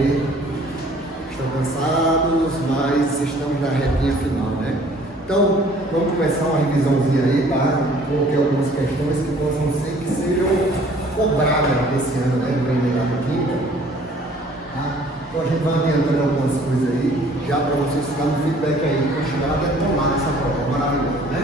aí? Estão cansados, mas estamos na retinha final, né? Então, vamos começar uma revisãozinha aí, tá? Coloquei algumas questões que possam ser que sejam cobradas desse ano, né? Do primeiro quinta, tá? Então a gente vai adiantando algumas coisas aí, já para vocês ficarem no feedback aí, para chegar a detonar essa prova maravilhosa, né?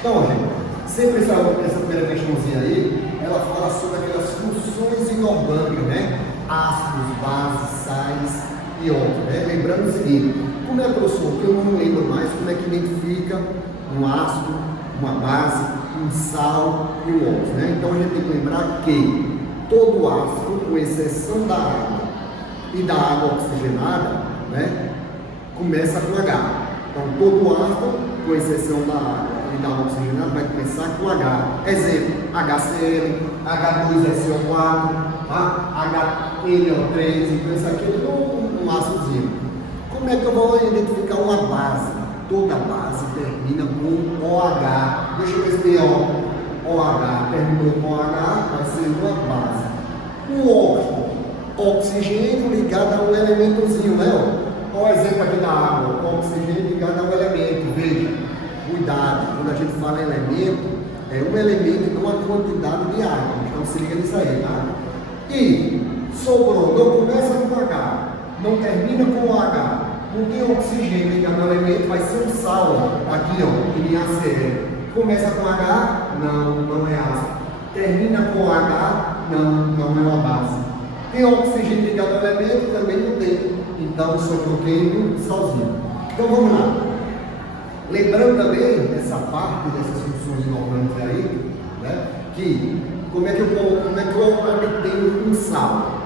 Então, gente, sempre essa primeira questãozinha aí, ela fala sobre aquelas funções inorgânicas, né? Ácidos, bases, sais e outros, né? Lembrando o seguinte, como é, professor, que eu não lembro mais como é que identifica um ácido, uma base, um sal e um outro, né? Então a gente tem que lembrar que todo ácido, com exceção da água e da água oxigenada, né? Começa com H. Então todo ácido, com exceção da água e da água oxigenada, vai começar com H. Exemplo, HCl, H2SO4, tá? HNO3, então isso aqui é tudo um ácidozinho. Como é que eu vou identificar uma base? Toda base termina com OH. Deixa eu ver se tem OH. Terminou com OH, vai ser uma base. O oxigênio ligado a um elementozinho, né? Olha o exemplo aqui da água. O oxigênio ligado a um elemento. Veja, cuidado. Quando a gente fala elemento, é um elemento e não uma quantidade de água. Então se liga nisso aí, tá? E sobrou, não começa com H, não termina com OH. Não tem oxigênio ligado ao elemento, vai ser um sal, ó, aqui, ó, em ACL. Começa com H? Não é ácido. Termina com H? Não é uma base. Tem oxigênio ligado ao elemento? Também não tem. Então, só coloquei um salzinho. Então, vamos lá. Lembrando também essa parte dessas funções inorgânicas aí, né, que como é que eu obtenho um sal?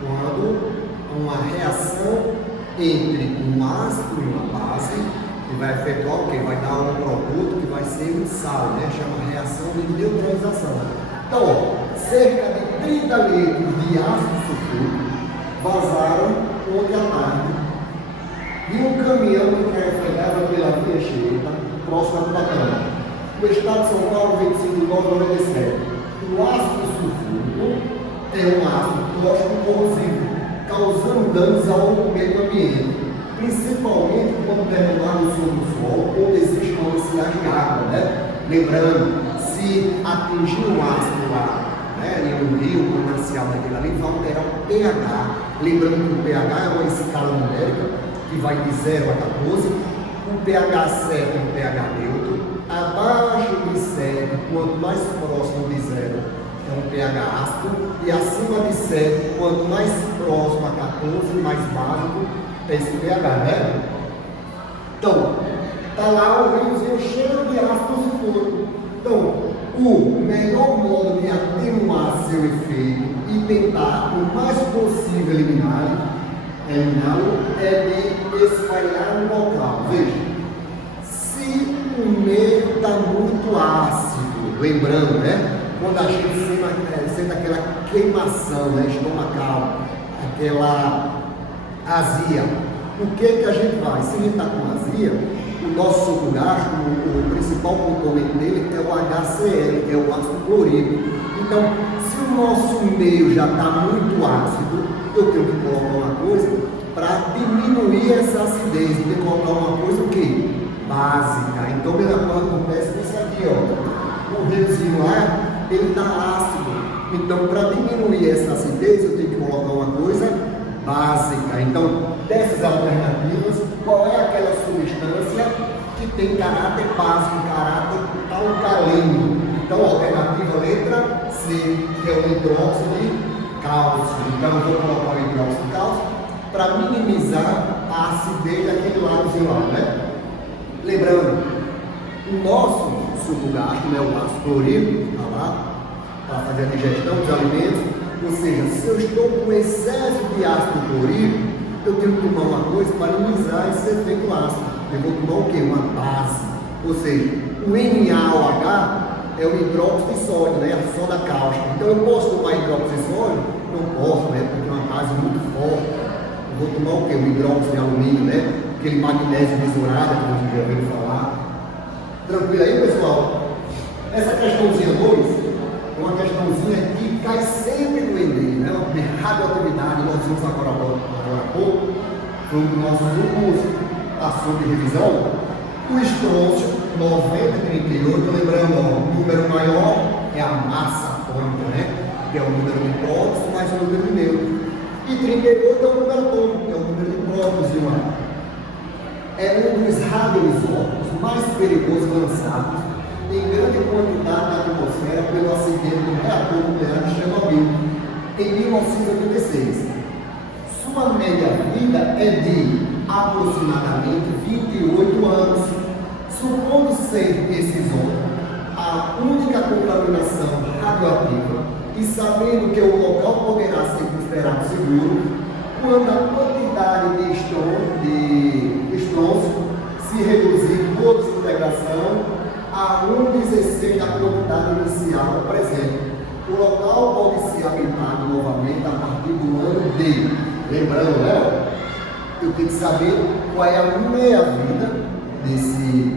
Quando uma reação entre um ácido e uma base, que vai efetuar o quê? Vai dar um produto que vai ser um sal, né? Chama reação de neutralização. Então, ó, cerca de 30 litros de ácido sulfúrico vazaram ontem à tarde de um caminhão que trafegava pela via Anchieta, próximo do Bacana. O estado de São Paulo, 25 de 1997. O ácido sulfúrico é um ácido tóxico corrosivo, causando danos ao meio ambiente, principalmente quando derramado sobre o solo ou existe uma densidade de água, né? Lembrando, se atingir um ácido lá, né, em um rio comercial daquele ali, vai alterar o pH. Lembrando que o pH é uma escala numérica que vai de 0 a 14. O pH 7 é um pH neutro. Abaixo de 7, quanto mais próximo de 0, é um pH ácido, e acima de 7, quanto mais próximo a 14, mais básico, é esse pH, né? Então, está lá o riozinho cheio de ácido sulfúrico. Então, o melhor modo de atenuar seu efeito e tentar o mais possível eliminá-lo é de espalhar no local. Veja, se o meio está muito ácido, lembrando, né? Quando a gente sente aquela queimação, né, estomacal, aquela azia, o que a gente vai? Se a gente está com azia, o nosso suco gástrico, o principal componente dele é o HCl, que é o ácido clorídrico. Então, se o nosso meio já está muito ácido, eu tenho que colocar uma coisa para diminuir essa acidez, eu tenho que colocar uma coisa o quê? Básica. Então, a mesma coisa acontece com isso aqui, ó. O riozinho lá, ele está ácido. Então, para diminuir essa acidez, eu tenho que colocar uma coisa básica. Então, dessas alternativas, qual é aquela substância que tem caráter básico, caráter alcalino? Então, alternativa letra C, que é o hidróxido de cálcio. Então, eu vou colocar o hidróxido de cálcio para minimizar a acidez daquele ladozinho lá, né? Lembrando, o nosso suco gástrico, né, o ácido clorídrico, está lá, para fazer a digestão dos alimentos. Ou seja, se eu estou com excesso de ácido clorídrico, eu tenho que tomar uma coisa para minimizar esse efeito ácido. Eu vou tomar o quê? Uma base. Ou seja, o NaOH é o hidróxido de sódio, né? A soda cáustica. Então eu posso tomar hidróxido de sódio? Não posso, né? Porque é uma base muito forte. Eu vou tomar o quê? O hidróxido de alumínio, né? Aquele magnésio mesurado que a gente já ouviu falar. Tranquilo aí, pessoal? Essa questãozinha 2 é uma questãozinha que cai sempre no Enem, né? De radioatividade, nós vamos agora foi um dos nossos últimos assuntos de revisão. O estrôncio 9038, lembrando, ó, o número maior é a massa atômica, né? Que é o número de prótons mais o número de nêutrons. E 38 é o número atômico, que é o número de prótons de um átomo. É um dos radioisótopos mais perigosos lançados em grande quantidade na atmosfera pelo acidente do reator nuclear de Chernobyl, em 1986. Sua média vida é de aproximadamente 28 anos, supondo ser esse isótopo a única contaminação radioativa e sabendo que o local poderá ser considerado seguro, quando a quantidade de estrôncio se reduzir por desintegração a 1/16 da quantidade inicial presente. O local pode ser habitado novamente a partir do ano D. Lembrando, né? Eu tenho que saber qual é a meia-vida desse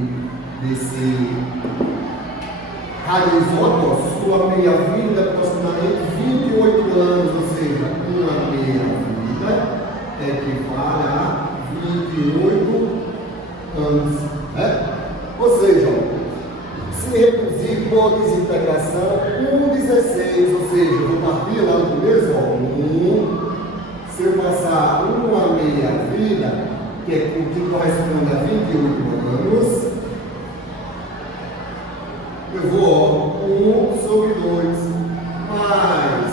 radioisótopo. Sua meia-vida é aproximadamente 28 anos, ou seja, uma meia-vida equivale a 28 anos. Né? Ou seja, se reduzir por desintegração, 1/16, ou seja, eu vou partir lá no começo, ó, 1. Se eu passar uma meia-vida, que corresponde a 28 anos, eu vou, ó, 1 sobre 2, mais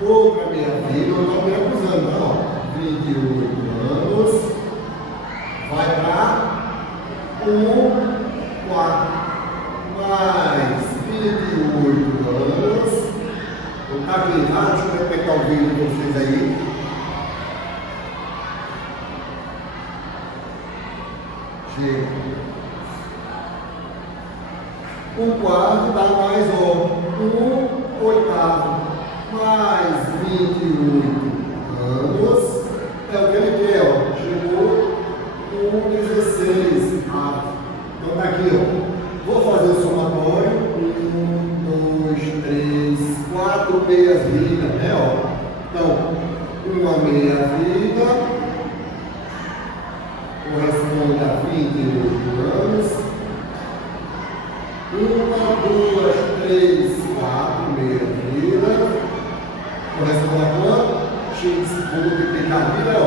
outra meia-vida, eu estou me acusando, ó, 28 anos, vai para 4, mais 28 anos, vou estar aqui, tá? Deixa eu respeitar o vídeo de vocês aí. Chega. 1/4 dá mais, ó, 1/8, mais 28 anos, é o que ele quer, ó, chegou 1/16. Então tá aqui, ó, vou fazer o somatório, 1, 2, 3, 4 meias-vidas, né, ó, então, uma meia-vida corresponde a 28 anos. 1, 2, 3, 4 meia-vida. Corresponde a quanto? X, vou multiplicar aqui, né, ó.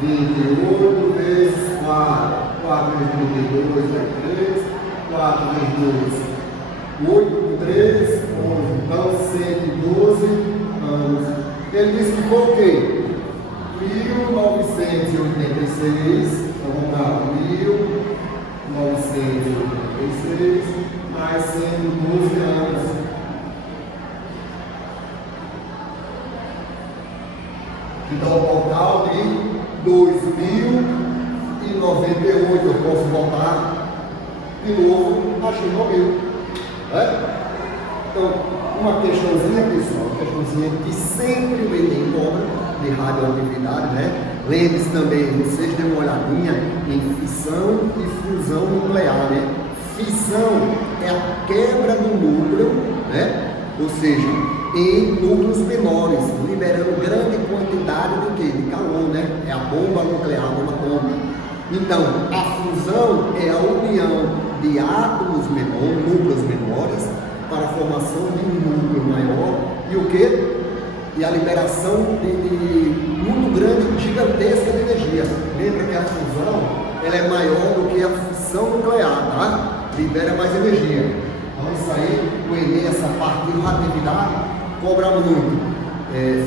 28 vezes 4. 4 vezes 32 é 3. 4 vezes 2, 8 com 3, 11. Então, 112 anos. Ele disse que foi o quê? 1986, então vamos lá, 1986, mais 112 anos. Então, o total de 2098, eu posso voltar de novo a Chernobyl. Então, uma questãozinha, pessoal, uma questãozinha que sempre o Enem cobra, de radioatividade, né? Lembre-se também, vocês dêem uma olhadinha em fissão e fusão nuclear, né? Fissão é a quebra do núcleo, né? Ou seja, em núcleos menores, liberando grande quantidade do que? De calor, né? É a bomba nuclear, a bomba atômica. Então, a fusão é a união de átomos menores, núcleos menores, para a formação de um núcleo maior e o que? E a liberação de muito grande, gigantesca de energia. Lembra que a fusão ela é maior do que a fissão nuclear, tá? Libera mais energia. Então isso aí, o Enem, essa parte de radioatividade, cobra muito.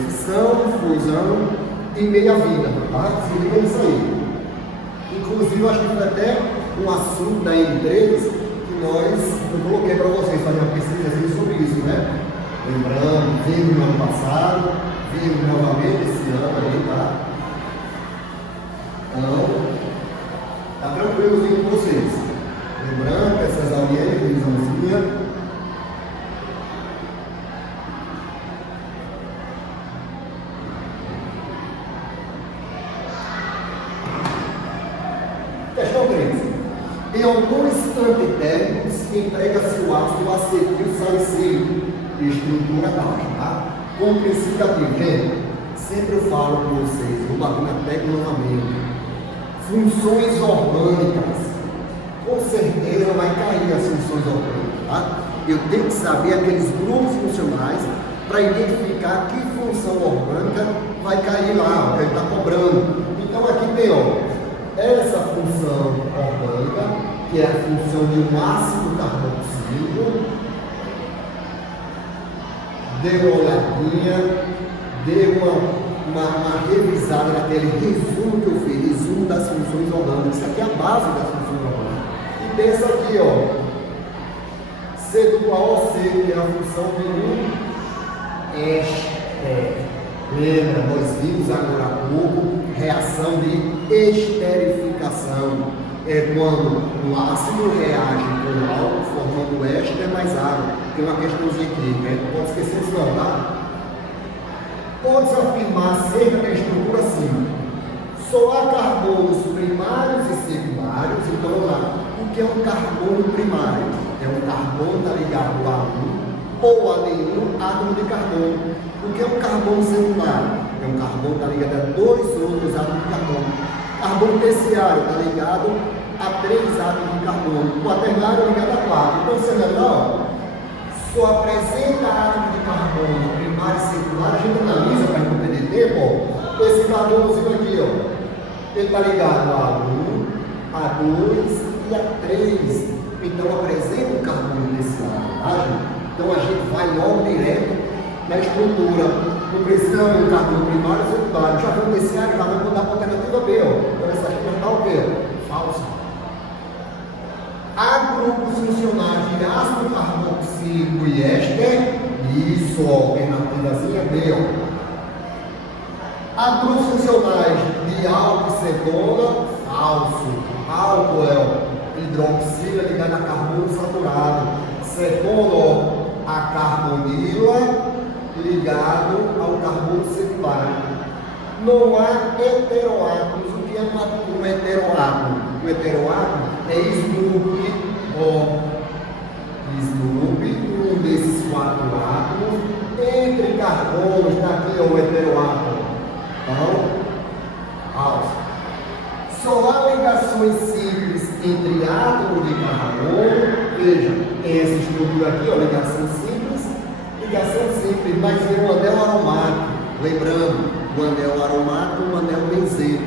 Fissão, fusão e meia-vida, tá? Se liga nisso aí. Inclusive, eu acho que foi até um assunto da M3 que eu coloquei para vocês fazer uma pesquisa sobre isso, né? Lembrando, vimos no ano passado, vimos novamente esse ano aí, tá? Então, tá tranquilozinho com vocês. Lembrando que essas aulinhas, revisãozinha. Questão 3. Em alguns antitérmicos, emprega-se o ácido acetil salicílico, estrutura baixa, tá? Com princípio ativo, gente, sempre eu falo com vocês, vou bater na tecla novamente. Funções orgânicas, com certeza vai cair as funções orgânicas, tá? Eu tenho que saber aqueles grupos funcionais para identificar que função orgânica vai cair lá, que ele está cobrando. Então aqui tem, ó, essa função orgânica, que é a função de um ácido carboxílico. Dê uma olhadinha, dê uma revisada naquele resumo que eu fiz, resumo das funções orgânicas. Isso aqui é a base das funções orgânicas. E pensa aqui, ó, C/OC, que é a função de um éster. Lembra, nós vimos agora há pouco reação de esterificação. É quando o ácido reage com o álcool, formando éster mais água. Tem uma questãozinha aqui, né? Não pode esquecer disso não, tá? Pode-se afirmar acerca da estrutura assim: só há carbonos primários e secundários. Então vamos lá. O que é um carbono primário? É um carbono tá ligado a um ou a nenhum átomo de carbono. O que é um carbono secundário? É um carbono tá ligado a dois outros átomos de carbono. Carbono terciário está ligado a 3 átomos de carbono. O quaternário é ligado a 4. Então, você lembra, ó, só apresenta átomos de carbono primário e secundário. A gente analisa para não perder tempo, ó. Esse carbonozinho aqui, ó, ele está ligado a 1, a 2 e a 3. Então, apresenta um carbono terciário, tá, gente? Então, a gente vai logo direto na estrutura. Não precisa um carbono primário e secundário. Já foi terciário, já vai mudar para a alternativa B, ó. Então, essa aqui vai dar o quê? Falso. Há grupos funcionais de ácido carboxílico e éster. Isso, ó, alternativazinha B, ó. Há grupos funcionais de álcool e cetona. Falso. Álcool é o hidroxila ligado a carbono saturado. Cetona, ó, a carbonila ligado ao carbono secundário. Não há heteroátomos. O que é um heteroátomo? O heteroátomo é snoop, ó, snoop, um desses 4 átomos, entre carbonos, está aqui, ó, o heteroátomo. Então, falso. Só há ligações simples entre átomos de carbono. Veja, tem essa estrutura aqui, ó, ligação simples, mas é um anel aromático. Lembrando, o anel aromático e o anel benzeiro.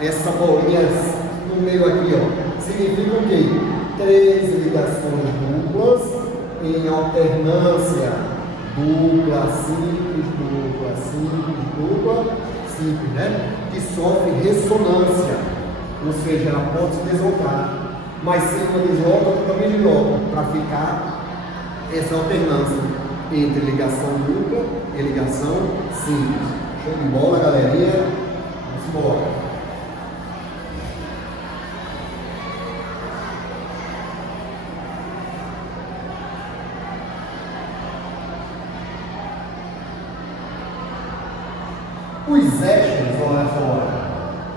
Essa bolinha no meio aqui, ó, significa o quê? 3 ligações duplas em alternância. Dupla, simples, né? Que sofre ressonância. Ou seja, ela pode se deslocar. Mas se uma desloca, também desloca. Para ficar essa alternância entre ligação dupla e ligação simples. Show de bola, galerinha? Vamos embora. Os ésteres, olha só,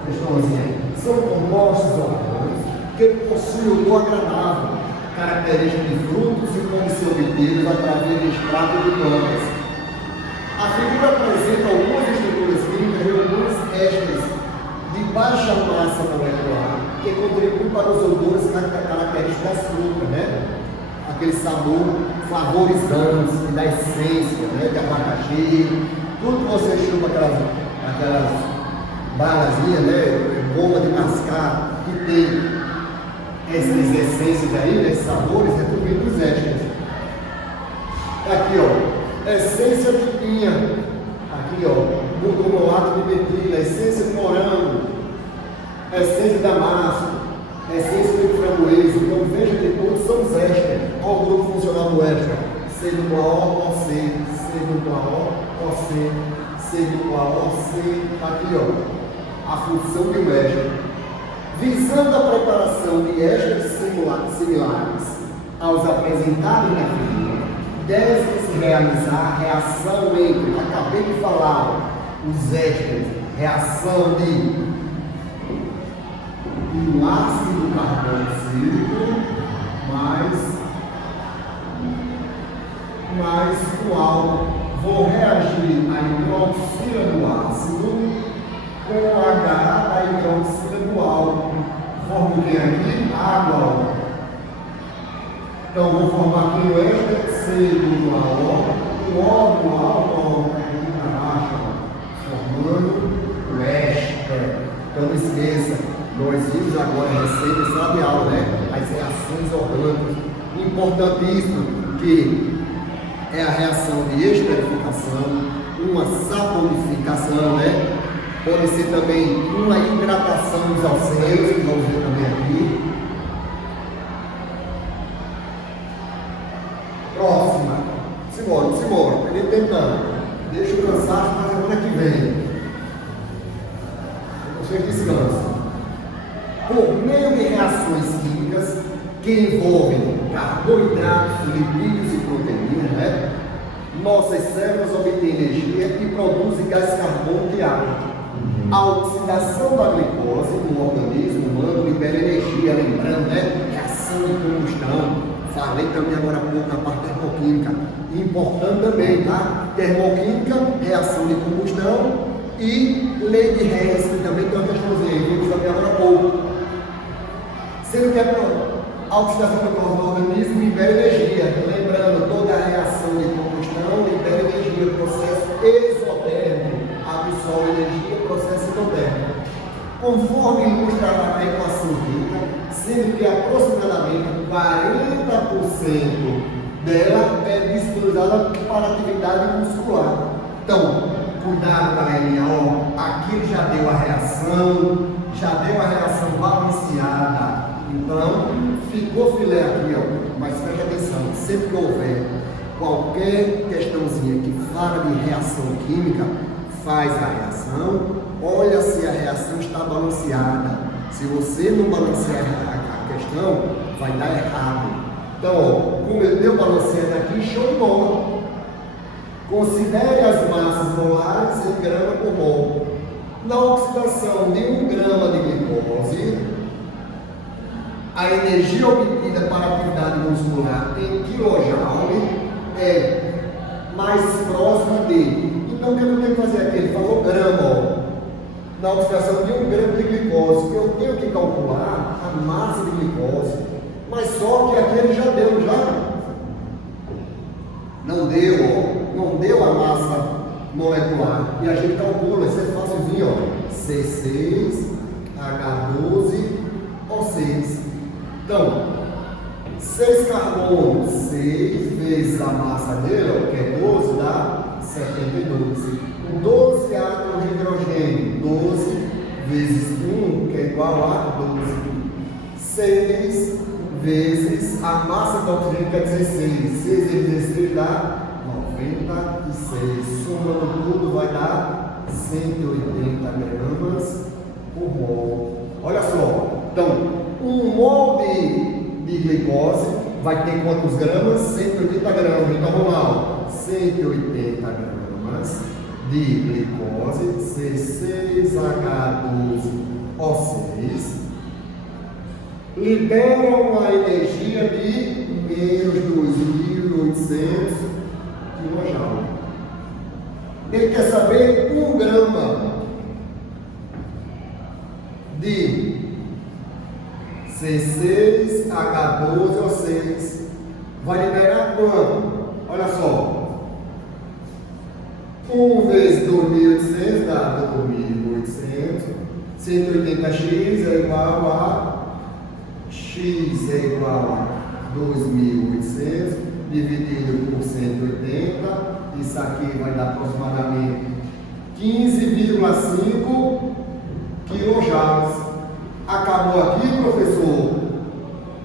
questãozinha, são compostos orgânicos que possuem o agradável, característica de frutos e podem ser obtidos através de extrato de plantas. A figura apresenta algumas estruturas químicas e alguns ésteres de baixa massa molecular que contribuem para os odores característicos das frutas, né? Aquele sabor favorizante, que dá essência, né? De abacaxi, tudo que você chupa, aquelas balazinhas, né? Bomba de mascar, que tem essas essências aí, esses sabores, é tudo vindo dos ésteres. Aqui, ó, essência de pinha. Aqui, ó, glutamolato de metil, essência de morango, essência de damasco, essência de framboesa. Então, veja que todos são os ésteres. Olha o grupo funcional do éster. C/O, C. Aqui, ó, a função de um éster. Visando a preparação de ésteres similares aos apresentados na figura, deve-se realizar a reação entre, acabei de falar, os ésteres, reação de um ácido carboxílico mais o álcool. vou reagir a hidroxila do ácido com H da hidroxila do álcool. Formo o que aqui? Água. Ó. Então vou formar aqui o éster C2AO, o O do álcool aqui na baixa, formando o éster. Então não esqueça, nós vimos agora receita labial, né? As reações orgânicas. Importantíssimo que é a reação de esterificação, uma saponificação, né? Pode ser também uma hidratação dos alceulos, que vamos ver também aqui. Próxima. Simbora. Ele tentando. Deixa eu cansar para a semana que vem. Vocês descansam. Por meio de reações químicas que envolvem carboidratos, lipídios e proteínas, né? Nossas células obtêm energia e produzem gás carbono de água. A oxidação da glicose no organismo humano libera energia, lembrando, né? Reação de combustão. Falei também agora há pouco na parte termoquímica. Importante também, tá? Termoquímica, reação de combustão e lei de Hess, que também tem uma questãozinha, vimos também agora há pouco. Sendo que a oxidação da glicose no organismo libera energia. Lembrando, toda a reação de combustão libera energia, processo exotérmico. Absorve energia, processo endotérmico. Conforme ilustra a equação química, sendo que aproximadamente 40% dela é disponibilizada para atividade muscular. Então, cuidado, galerinha, ó, aqui ele já deu a reação balanceada. Então, ficou filé aqui, ó, mas preste atenção, sempre que houver qualquer questãozinha que fala de reação química, faz a reação, olha se a reação está balanceada. Se você não balancear a questão, vai dar errado. Então, ó, como ele deu balanceado aqui, show de bola. Considere as massas molares em grama por mol. Na oxidação de 1 grama de glicose, a energia obtida para a atividade muscular em kJ é mais próxima de. Então, o que eu tenho que fazer aqui? Ele falou grama, ó. Na oxidação de 1 grama de glicose, eu tenho que calcular a massa de glicose, mas só que aqui ele já deu, já? Não deu, ó. Não deu a massa molecular. E a gente calcula, isso é facilzinho, ó. C6H12O6. Então, 6 carbonos, 6 vezes a massa dele, ó, que é 12, dá 72. 12 átomos de hidrogênio, 12 vezes 1, que é igual a 12. 6 vezes a massa do oxigênio, que é 16. 6 vezes 16 dá 96. Somando tudo vai dar 180 gramas por mol. Olha só, então, 1 mol de glicose vai ter quantos gramas? 180 gramas. Então vamos lá, ó. 180 gramas de glicose, C6H12O6, liberam uma energia de menos 2.800 kJ. Ele quer saber 1 grama de C6H12O6 vai liberar quanto? Olha só. 1 vezes 2.800 dá 2.800. 180x é igual a x é igual a 2.800 dividido por 180. Isso aqui vai dar aproximadamente 15,5 kJ. Acabou aqui, professor?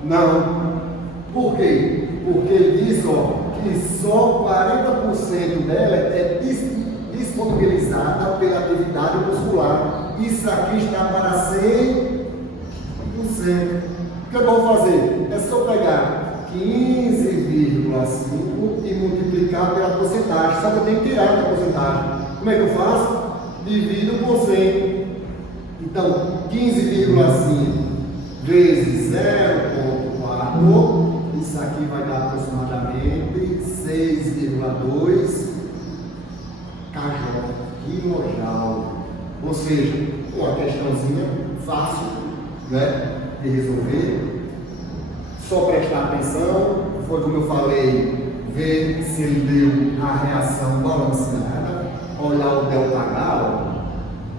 Não. Por quê? Porque ele diz, ó, que só 40% dela é disponibilizada pela atividade muscular. Isso aqui está para 100%. O que eu vou fazer? É só pegar 15,5 e multiplicar pela porcentagem. Só que eu tenho que tirar a porcentagem. Como é que eu faço? Divido por 100. Então, 15,5 vezes 0,4, isso aqui vai dar aproximadamente 6,2 quilojoule. Ou seja, uma questãozinha fácil, né, de resolver. Só prestar atenção, foi como eu falei, ver se ele deu a reação balanceada, olhar o delta H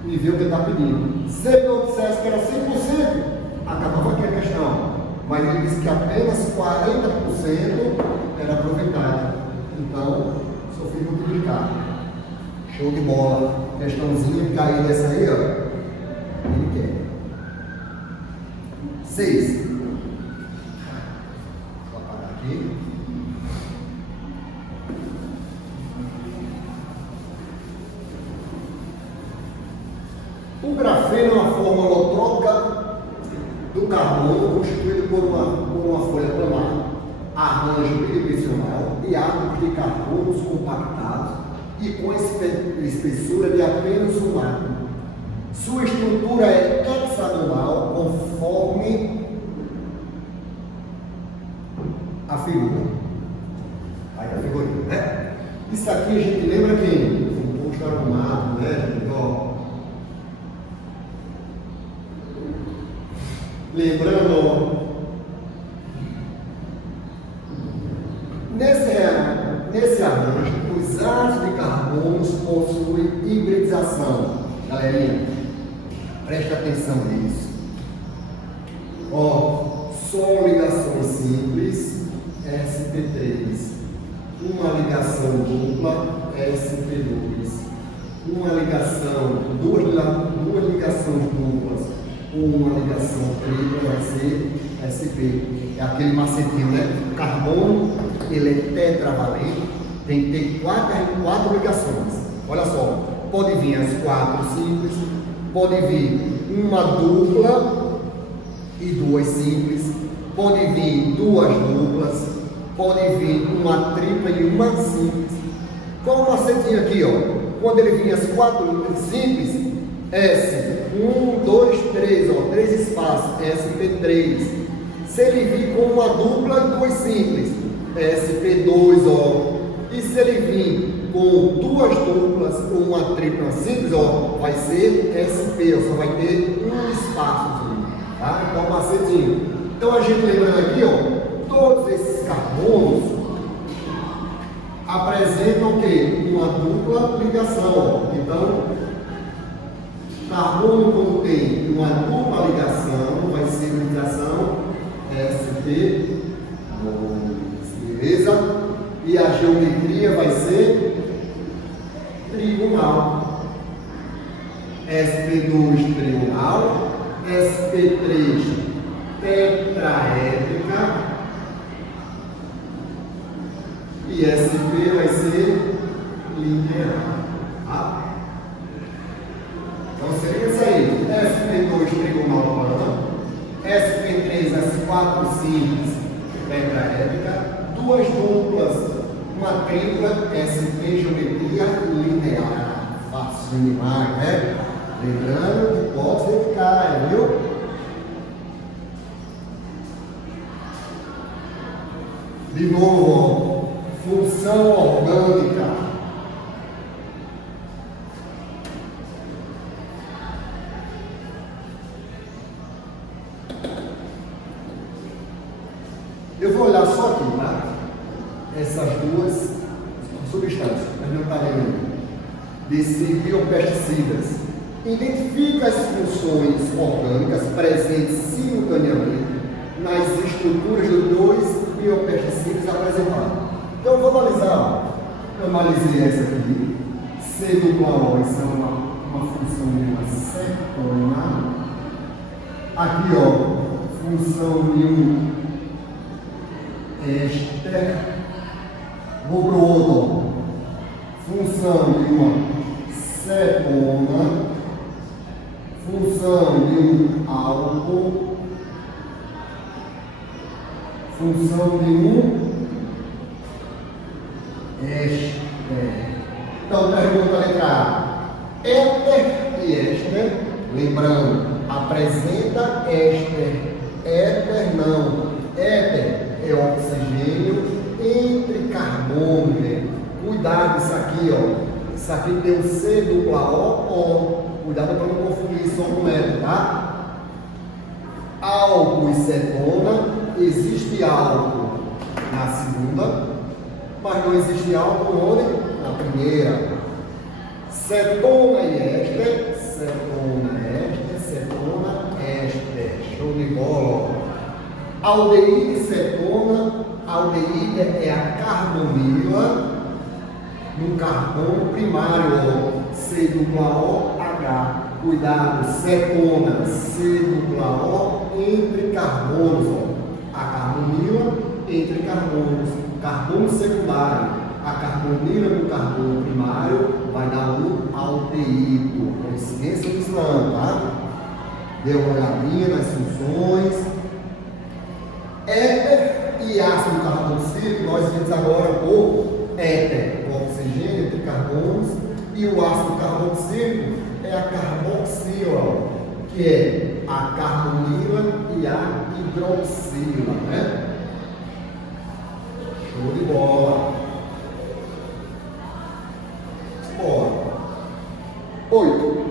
e ver o que ele está pedindo. Se ele não dissesse que era 100%, acabava aqui a questão. Mas ele disse que apenas 40% era aproveitado. Então, só fica multiplicado. Show de bola. Questãozinha que aí dessa aí, ó. Ele quer. 6. Vou apagar aqui. O grafeno é uma fórmula holotrópica do carbono constituído por uma folha planar, arranjo bidimensional e átomos de carbonos compactados e com espessura de apenas um átomo. Sua estrutura é hexagonal conforme a figura. Aí a figurinha, né? Isso aqui a gente lembra quem? O composto aromado, né? Ó. Lembrando, nesse arranjo, os átomos de carbonos possuem hibridização. Galerinha, presta atenção nisso. Ó, só ligações simples, sp3. Uma ligação dupla, sp2. Uma ligação, duas ligações duplas, uma ligação tripla vai ser SP. É aquele macetinho, né? O carbono, ele é tetravalente, tem que ter quatro ligações. Olha só, pode vir as 4 simples, pode vir uma dupla e 2 simples, pode vir 2 duplas, pode vir uma tripla e uma simples. Qual o macetinho aqui, ó? Quando ele vinha as 4 simples, S, 1, 2, 3, ó, 3 espaços, SP3. Se ele vir com uma dupla e 2 simples, SP2, ó. E se ele vir com 2 duplas ou uma tripla simples, ó, vai ser SP, ó, só vai ter um espaço, tá? Então, macetinho. Então, a gente lembrando aqui, ó, todos esses carbonos apresentam o quê? Uma dupla ligação, ó. Então, carbono, quando tem uma dupla ligação, vai ser ligação SP2, beleza? E a geometria vai ser trigonal. SP2 trigonal, SP3 tetraédrica e SP vai ser linear. Tá? Então seria isso aí, SP2 trigonal plana, SP3 as 4 simples tetraédrica, 2 duplas, uma tripla, SP geometria linear. Fácil demais, né? Lembrando que pode ser que caia, viu? De novo, ó, função orgânica. Eu vou olhar só aqui, tá? Essas duas substâncias, mas não está lembrando. Desses biopesticidas. Identifica as funções orgânicas presentes simultaneamente nas estruturas dos 2 biopesticidas apresentados. Então eu vou analisar. Eu analisei essa aqui. C-dupla-O, isso é uma função de uma cetona. Aqui, ó, função de um éster. Vou para o outro, ó. Função de uma cetona. Função de um álcool. Função de um éster. Então, pergunta a letra A. Éter e éster, lembrando, apresenta éster. Éter não. Éter é oxigênio entre carbono, né? Cuidado isso aqui, ó. Isso aqui tem o C dupla O. Cuidado para não confundir só com E, tá? Álcool e cetona. Existe álcool na segunda, mas não existe álcool onde? Na primeira. Cetona e éster. Cetona, éster, cetona, éster. Show de bola. Aldeíde e cetona. Aldeíde é a carbonila no carbono primário, C dupla O, H. Cuidado, cetona, C dupla O, entre carbonos, ó. A carbonila entre carbonos, carbono secundário. A carbonila no carbono primário vai dar um aldeído. Coincidência do Islã, tá? Deu uma olhadinha nas funções. Éter e ácido carboxílico, nós vimos agora um pouco. Éter, o oxigênio entre carbonos, e o ácido carboxílico é a carboxila, que é a carbonila e a hidroxila, né? Show de bola. Bora. 8.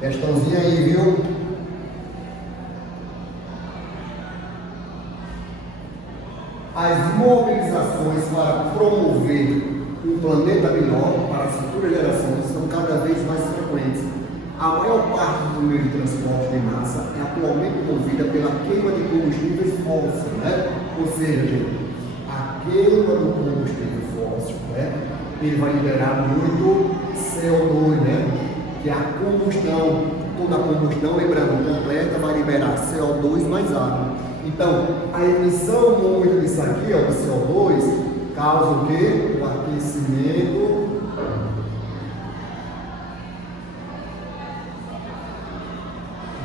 Questãozinha aí, viu? As mobilizações para promover um planeta melhor para as futuras gerações são cada vez mais frequentes. A maior parte do meio de transporte de massa é atualmente movida pela queima de combustíveis fósseis, né? Ou seja, gente, a queima do combustível fóssil, né? Ele vai liberar muito CO2, né? Que é a combustão, toda a combustão, lembrando, completa, vai liberar CO2 mais água. Então, a emissão muito disso aqui, ó, do CO2, causa o quê? O aquecimento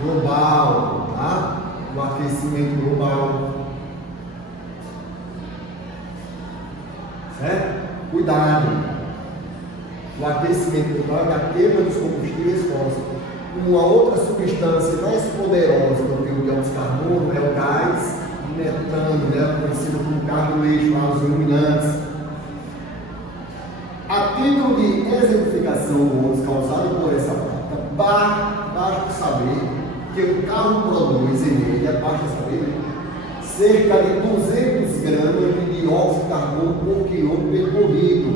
global, tá? O aquecimento global. Certo? Cuidado. O aquecimento global é a queima dos combustíveis fósseis. Uma outra substância mais poderosa do que o dióxido de carbono é o gás metano, né? Conhecido como carboeixo, lá os iluminantes. A título de exemplificação do ônus causado por essa prática, basta saber que o carro produz em média, basta saber, cerca de 200 gramas de dióxido de carbono por quilômetro percorrido.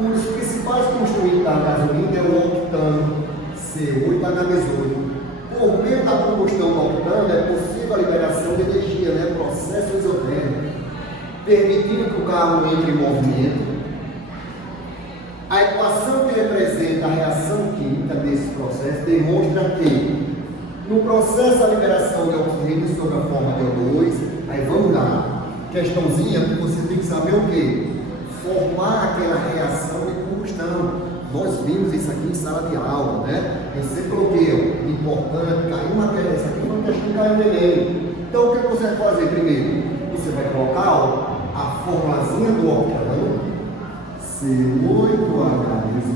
Um dos principais construídos da gasolina é o octano, C8H18. Por meio da combustão do octano é possível a liberação de energia, né? Processo exotérmico, permitindo que o carro entre em movimento. A equação que representa a reação química desse processo demonstra que, no processo da liberação de oxigênio sob a forma de O2, aí vamos lá, questãozinha que você tem que saber o quê? Formar aquela reação de combustão. Nós vimos isso aqui em sala de aula, né? Eu sempre coloquei, ó, importante, caiu uma questão, essa aqui é uma questão que caiu no Enem. Então, o que você vai fazer primeiro? Você vai colocar, ó, a formulazinha do octano, C8H18,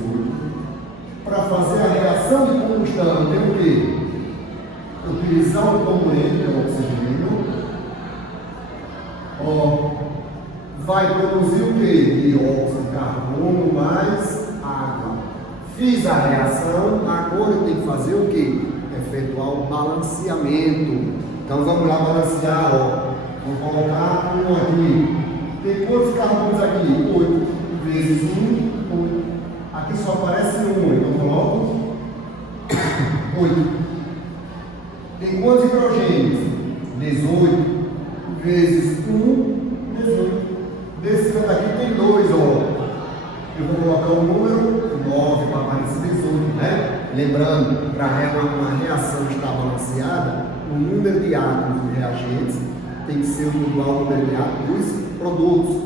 para fazer a reação de combustão, tem o quê? Utilizar o componente, que é o oxigênio, ó, vai produzir o quê? Dióxido de carbono mais água. Fiz a reação, agora eu tenho que fazer o quê? Efetuar o balanceamento. Então vamos lá balancear, ó. Vamos colocar um aqui. Tem quantos carbonos aqui? 8 vezes 1, 8. Aqui só aparece 1, então coloco 8. Tem quantos hidrogênios? 18 vezes 1, 18. Desse canto aqui tem 2, ó. Eu vou colocar o número 9 para aparecer 18, né? Lembrando, para uma reação estar balanceada, o número de átomos de reagentes tem que ser o igual ao número de átomos dos produtos.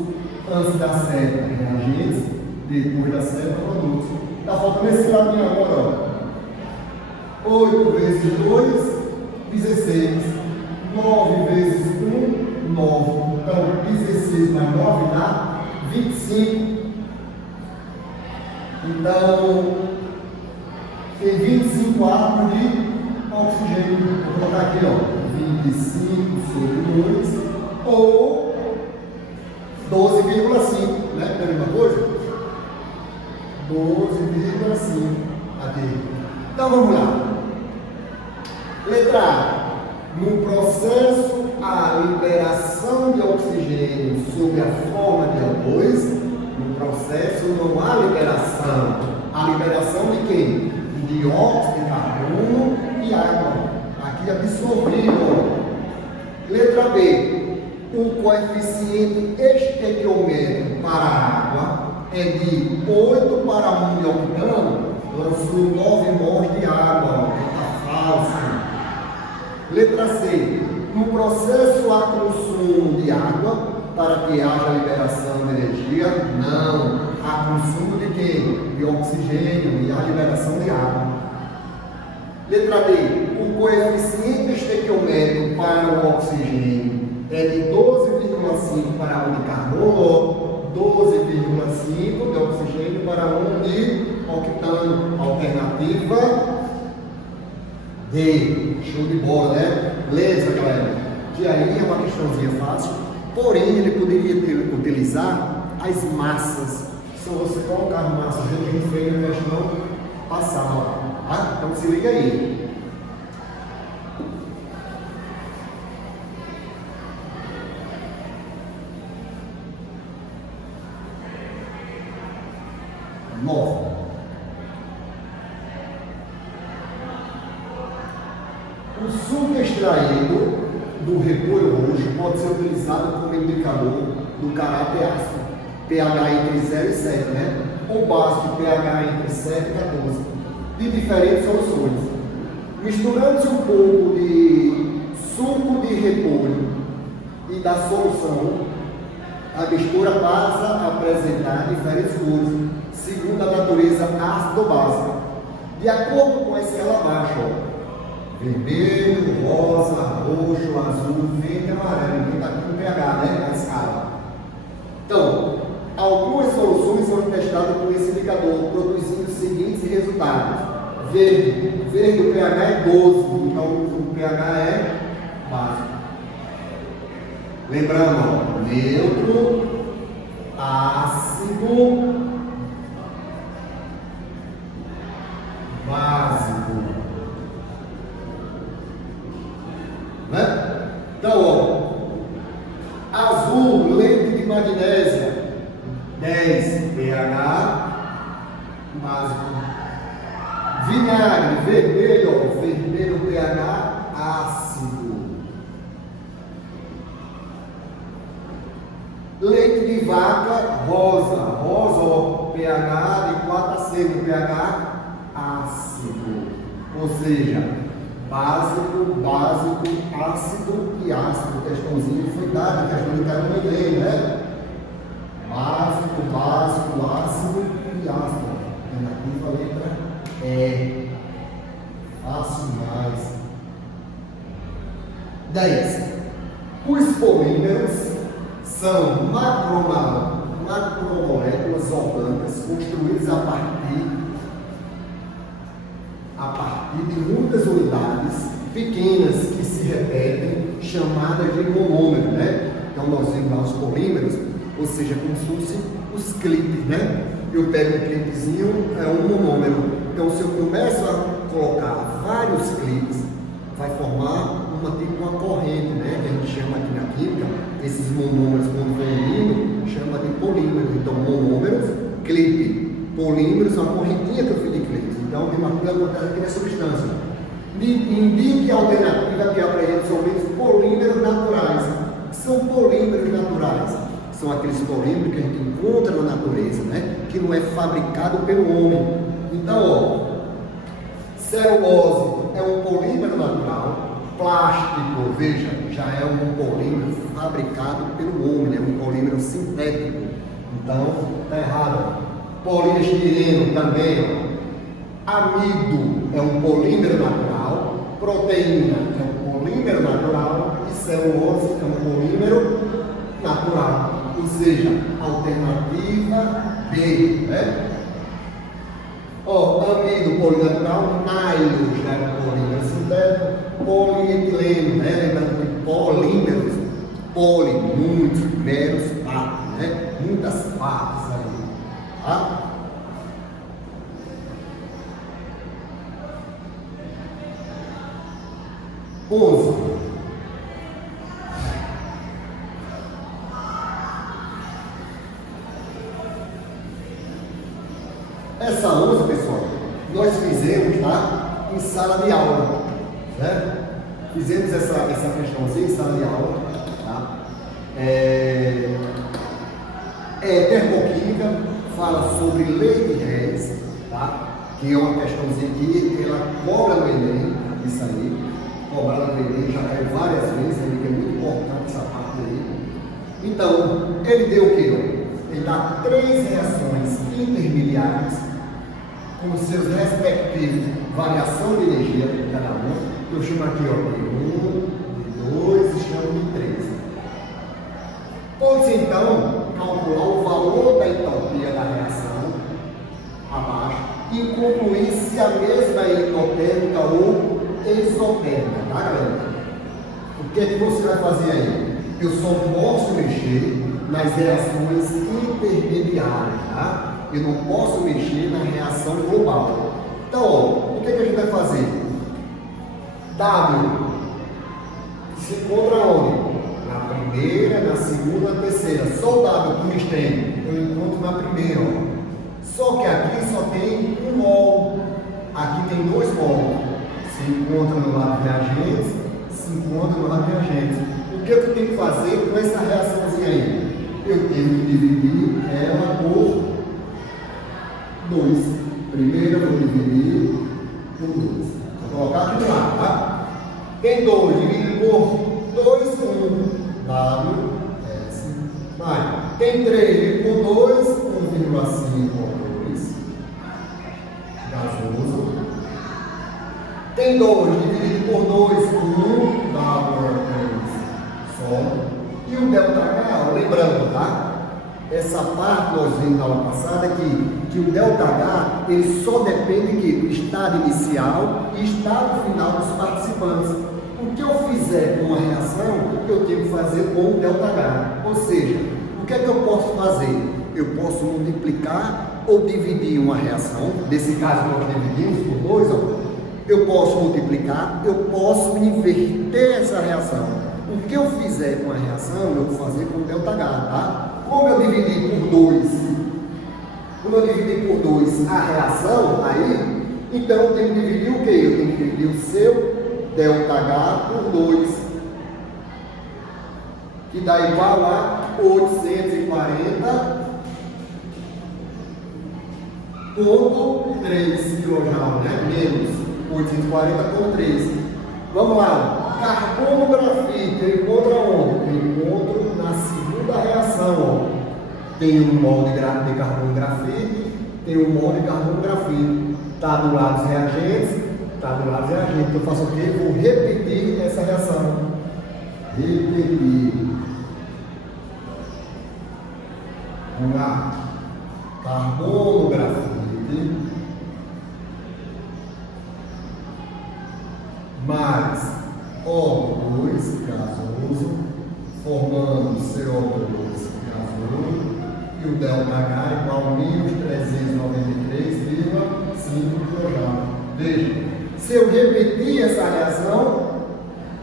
Antes da série reagentes, depois da série produtos. Está faltando esse ladinho agora, ó. 8 vezes 2, 16. 9 vezes 1, 9. Então, 16 mais 9 dá 25. Então, tem 25 átomos de oxigênio. Vou colocar aqui, ó, 25 sobre 2, ou 12,5. né? É a mesma coisa? 12,5 aqui. Então vamos lá. Letra A. No processo, a liberação de oxigênio sob a forma de O2, no processo não há liberação. A liberação de quem? De dióxido de carbono e água. Aqui absorvido. Letra B. O coeficiente estequiométrico para a água é de 8 para 1 de octano, lançou 9 mols de água. Está falso. Letra C. No processo há consumo de água para que haja liberação de energia? Não. Há consumo de quê? De oxigênio e há liberação de água. Letra D. O coeficiente estequiométrico para o oxigênio é de 12,5 para 1 de carbono, 12,5 de oxigênio para 1 de octano. Alternativa D. Show de bola, né? Beleza, galera? Que aí é uma questãozinha fácil, porém ele poderia utilizar as massas. Se você colocar massas dentro de um freio, a questão passava. Tá? Então se liga aí. O suco extraído do repolho roxo pode ser utilizado como indicador do caráter ácido, pH entre 0 e 7, né? Ou básico, pH entre 7 e 14, de diferentes soluções. Misturando-se um pouco de suco de repolho e da solução, a mistura passa a apresentar diferentes cores, segundo a natureza ácido ou básica, de acordo com a escala abaixo, ó. Vermelho, rosa, roxo, azul, verde e amarelo. Então está aqui no pH, né? Na escala. Então, algumas soluções foram testadas com esse indicador, produzindo os seguintes resultados. Verde o pH é 12, então o pH é básico. Lembrando, ó, neutro, ácido, básico. Né? Então, ó, azul, leite de magnésia, 10 pH básico. Vinagre, vermelho, ó, vermelho pH ácido. Leite de vaca, rosa, ó, pH de 4 a 6, pH ácido. Ou seja, básico, ácido e ácido. O questãozinho foi dado, a questão de cada um, né? Básico, ácido e ácido. Alternativa letra E. Fácil mais. 10. Os polímeros são macromoléculas orgânicas construídas a partir de muitas unidades pequenas que se repetem, chamadas de monômero, né? Então nós vemos lá os polímeros, ou seja, como se fossem os clipes, né? Eu pego um clipezinho, é um monômero. Então se eu começo a colocar vários clipes, vai formar uma corrente, né? Que a gente chama aqui na química, esses monômeros quando vão unindo, chama de polímeros. Então monômeros, clipe. Polímeros, uma correntinha que eu fiz de clipes. Então, a mesma coisa acontece aqui na substância. Indique a alternativa que apresenta somente polímeros naturais. São polímeros naturais. São aqueles polímeros que a gente encontra na natureza, né? Que não é fabricado pelo homem. Então, ó, celulose é um polímero natural. Plástico, veja, já é um polímero fabricado pelo homem, é um polímero sintético. Então, está errado. Poliestireno também, ó. Amido é um polímero natural, proteína é um polímero natural e celulose é um polímero natural. Ou seja, alternativa B, né? Ó, amido polinatural, nylon já é um polímero sintético, polietileno, né? Lembrando que polímeros, muitos, meros, né? muitas partes ali, tá? Essa lousa, pessoal, nós fizemos, tá? Em sala de aula, né? Fizemos essa questãozinha em sala de aula, tá? Termoquímica, fala sobre lei de Reis, tá? Que é uma questãozinha que ela cobra no Enem, isso aí, cobra no Enem, já caiu várias vezes, que é muito importante essa parte aí. Então, ele deu o quê? Ele dá 3 reações intermediárias, com seus respectivos variação de energia de cada uma. Eu chamo aqui, ó, de 1, de 2 e chamo de 3. Pode-se então calcular o valor da entropia da reação abaixo e concluir se a mesma é endotérmica ou exotérmica, tá, galera? O que é que você vai fazer aí? Eu só posso mexer nas reações intermediárias, tá? Eu não posso mexer na reação global. Então, ó, o que é que a gente vai fazer? W se encontra onde? Na primeira, na segunda, na terceira. Só o W que me tem, eu encontro na primeira, ó. Só que aqui só tem um mol. Aqui tem 2 mols. Se encontra no lado reagente, se encontra no lado reagente. O que eu tenho que fazer com essa reaçãozinha aí? Eu tenho que dividir ela por 2. Primeiro eu vou dividir por 2. Vou colocar aqui do lado, tá? Tem 2, dividido por 2, 1. W, S. Mais. Tem 3, dividido por 2, 1,5 por 2. Gasoso. Tem 2, dividido por 2, 1. W, 3. Sólido. E o ΔH, lembrando, tá? Essa parte nós vimos na aula passada que o ΔH ele só depende do estado inicial e estado final dos participantes. O que eu fizer com uma reação, eu tenho que fazer com o ΔH. Ou seja, o que é que eu posso fazer? Eu posso multiplicar ou dividir uma reação. Nesse caso nós dividimos por 2, ó. Eu posso multiplicar, eu posso inverter essa reação. O que eu fizer com a reação, eu vou fazer com o ΔH, tá? Como eu dividi por 2, a reação, aí, então eu tenho que dividir o quê? Eu tenho que dividir o seu ΔH por 2, que dá igual a 840,3 kJ, né? Menos 840,3. Vamos lá. Carbono grafite, eu encontro onde? Eu encontro na segunda reação, ó. Tem um mol de carbono grafite, tem um mol de carbono grafite. Está do lado dos reagentes, está do lado dos reagentes. Então eu faço o quê? Vou repetir essa reação. Repetir. Vamos lá. Carbono grafite mais O2 gasoso, formando CO2 gasoso, e o ΔH igual a 1.393,5 kJ. Veja, se eu repetir essa reação,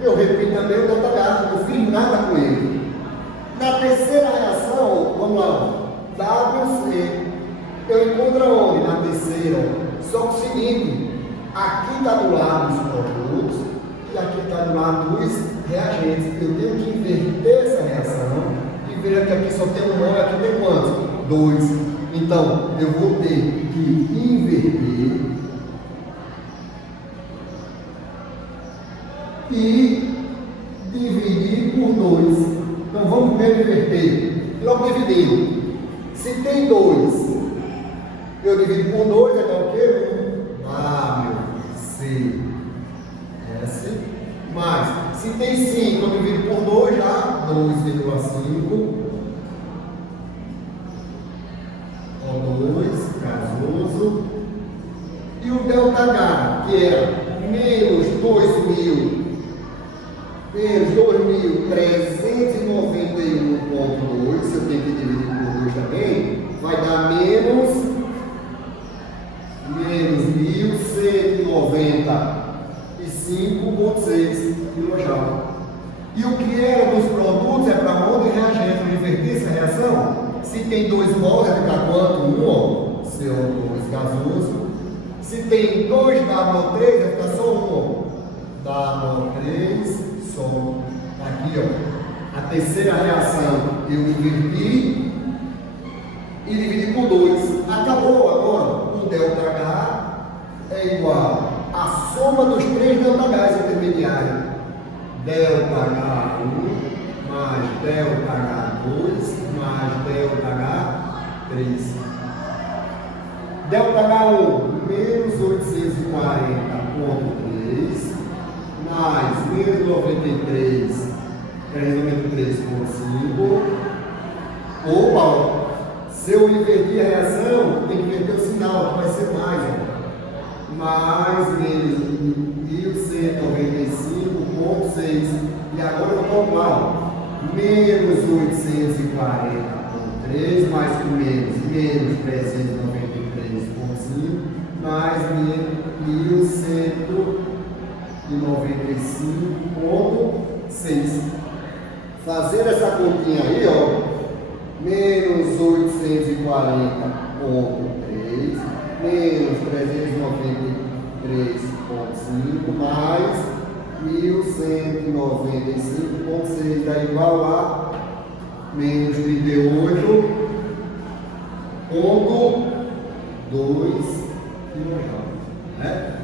eu repito também o ΔH, não fiz nada com ele. Na terceira reação, vamos lá, WC, eu encontro onde? Na terceira, só que o seguinte, aqui está do lado dos produtos, e aqui está do lado dos reagentes. Eu tenho que inverter essa reação e ver que aqui só tem um mol e aqui tem quantos? 2. Então, eu vou ter que inverter e dividir por 2. Então, vamos primeiro inverter. Logo dividindo. Se tem 2, eu divido por 2, vai dar o quê? W, C, S, mais, se tem 5, eu divido por 2, já 2,5, O2, gasoso, e o ΔH, que é menos 2.391,2, eu tenho que dividir por 2 também. kJ. E o que era dos produtos é para onde o reagente inverter essa reação. Se tem 2 mols, vai ficar quanto? 1 mol, CO2 gasoso. Se tem 2 WO3, vai ficar só 1 mol. WO3, só. Aqui, ó. A terceira reação eu inverti e dividi por 2. Acabou agora. O ΔH é igual à soma dos 3 ΔHs intermediários. ΔH1 mais ΔH2 mais ΔH3. ΔH1 menos 840,3 mais menos 93, 393,5. Opa! Se eu invertir a reação, tem que inverter o sinal, que vai ser mais. Ó. Mais menos 1195,6. E agora eu vou calcular. Menos 840,3 mais com menos 393,5 mais 1195,6. Fazer essa continha aí, ó. Menos 840,3 menos 393,5 mais 1195,6 dá igual a menos 38,2 kJ. Né?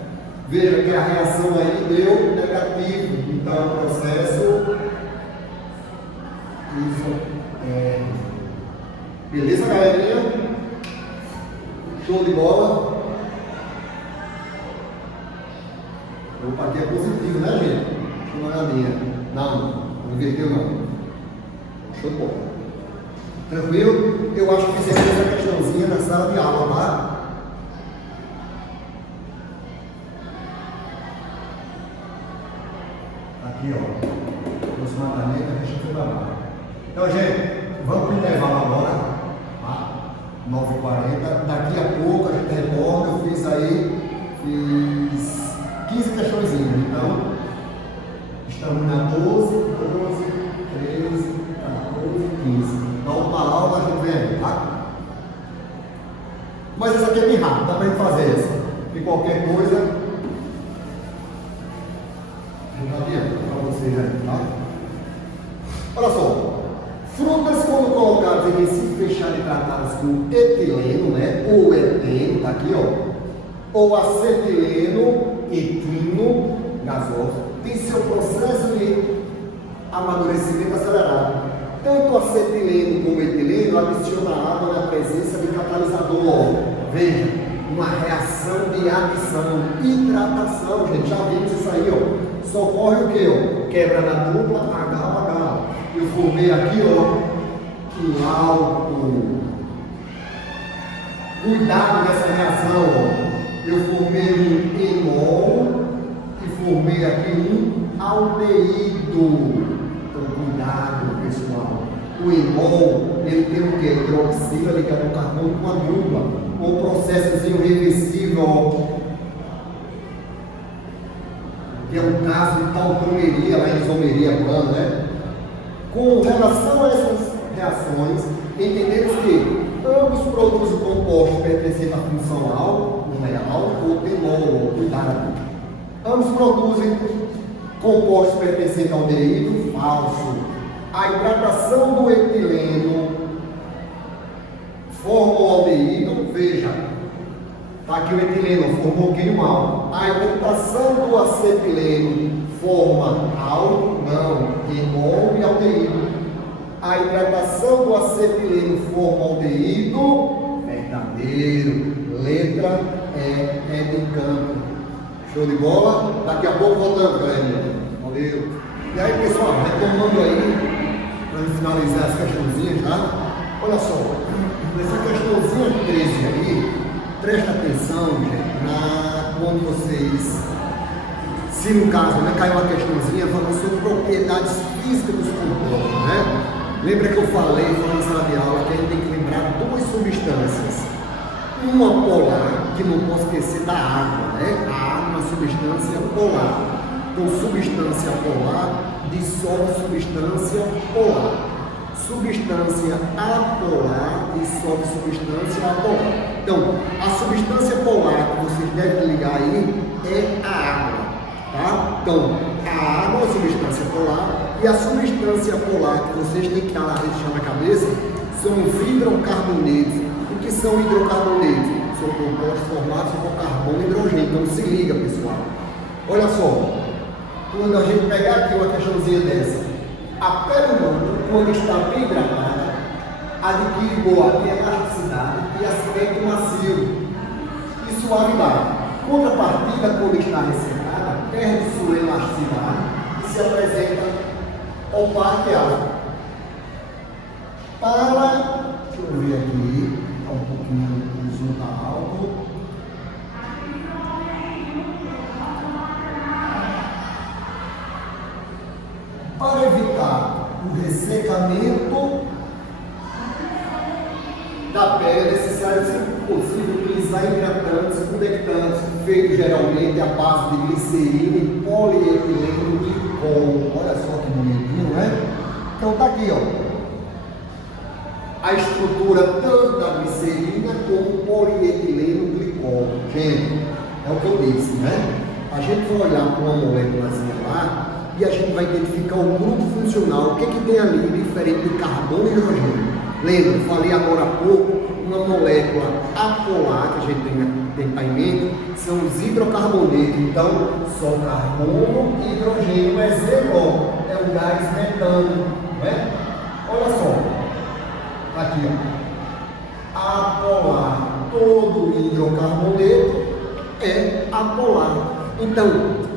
Veja que a reação aí deu negativo, então o processo beleza, galerinha? Show de bola? Opa, aqui é positivo, né, gente? Deixa eu dar uma olhadinha. Não inverteu não. Show de bola. Tranquilo? Eu acho que você fez essa questãozinha na sala de aula, tá? Aqui, ó. Aproximadamente a questão foi babada. Então, gente, vamos para o intervalo agora. 9h40. Daqui a pouco a gente retorna. Eu fiz 15 questõezinhas. Então, estamos na 12, 13, 14, 15. Então, uma aula a gente vem, tá? Mas essa aqui é bem rápida, dá para gente fazer essa. E qualquer coisa, eu já adianto para vocês aí, tá? Olha só. Frutas, quando colocadas em recife fechado e tratadas com etileno, né? Ou eteno, tá aqui, ó. Ou acetileno, etino, gasoso, tem seu processo de amadurecimento acelerado. Tanto o acetileno como o etileno adiciona água na presença de catalisador. Veja, uma reação de adição, hidratação, gente. Já vimos isso aí, ó. Socorre o quê, ó? Quebra na dupla, H. Eu formei aqui, ó, um álcool. Cuidado nessa reação, ó. Eu formei um enol e formei aqui um aldeído. Então, cuidado, pessoal. O enol, ele tem o quê? Hidroxila ligado ao carbono com a dupla. Um processozinho reversível, que é um caso de tautomeria, lá em isomeria plana, né? Com relação a essas reações, entendemos que ambos produzem compostos pertencentes à função álcool, não é álcool ou tenol, cuidado. Ambos produzem compostos pertencentes ao aldeído, falso. A hidratação do etileno forma o aldeído, veja, tá aqui o etileno, formou um pouquinho mal. A hidratação do acetileno forma álcool, não, enol e aldeído. A hidratação do acetileno forma aldeído verdadeiro. Letra é de campo. Show de bola? Daqui a pouco voltando, galerinha. Valeu. E aí, pessoal, retomando aí, para finalizar as questãozinhas, tá? Olha só, essa questãozinha 13 aí, presta atenção, gente, quando vocês, se no caso, né, caiu uma questãozinha falando sobre propriedades físicas dos compostos, né? Lembra que eu falei em sala de aula que a gente tem que lembrar duas substâncias. Uma polar, que não posso esquecer da água, né? A água é uma substância polar. Então, substância polar dissolve substância polar. Substância apolar dissolve substância apolar. Então, a substância polar que vocês devem ligar aí é a água, tá? Então, a água é a substância polar e a substância polar que vocês têm que estar lá deixando na cabeça são os hidrocarbonetos. O que são hidrocarbonetos? São compostos formados por carbono e hidrogênio. Então, se liga, pessoal. Olha só, quando a gente pegar aqui uma questãozinha dessa, a pele humana, quando está bem hidratada, adquire boa elasticidade e aspecto macio e suavidade. Contrapartida, quando está ressecada, perde sua elasticidade e se apresenta opaca e alta. Deixa eu ver aqui, está um pouquinho o zoom está alto. Para evitar o ressecamento da pele, é necessário, se possível, utilizar hidratantes conectantes, feitos geralmente à base de glicerina e polietileno glicol. Olha só que bonitinho, né? Então tá aqui, ó. A estrutura tanto da glicerina como polietileno glicol. Gente, é o que eu disse, né? A gente vai olhar para uma moléculazinha lá e a gente vai identificar o grupo funcional, o que tem ali diferente de carbono e hidrogênio. Lembra, falei agora há pouco, uma molécula apolar que a gente tem em mente são os hidrocarbonetos. Então, só carbono e hidrogênio, mas é o gás metano, não é? Olha só, aqui ó, apolar, todo hidrocarboneto é apolar. Então,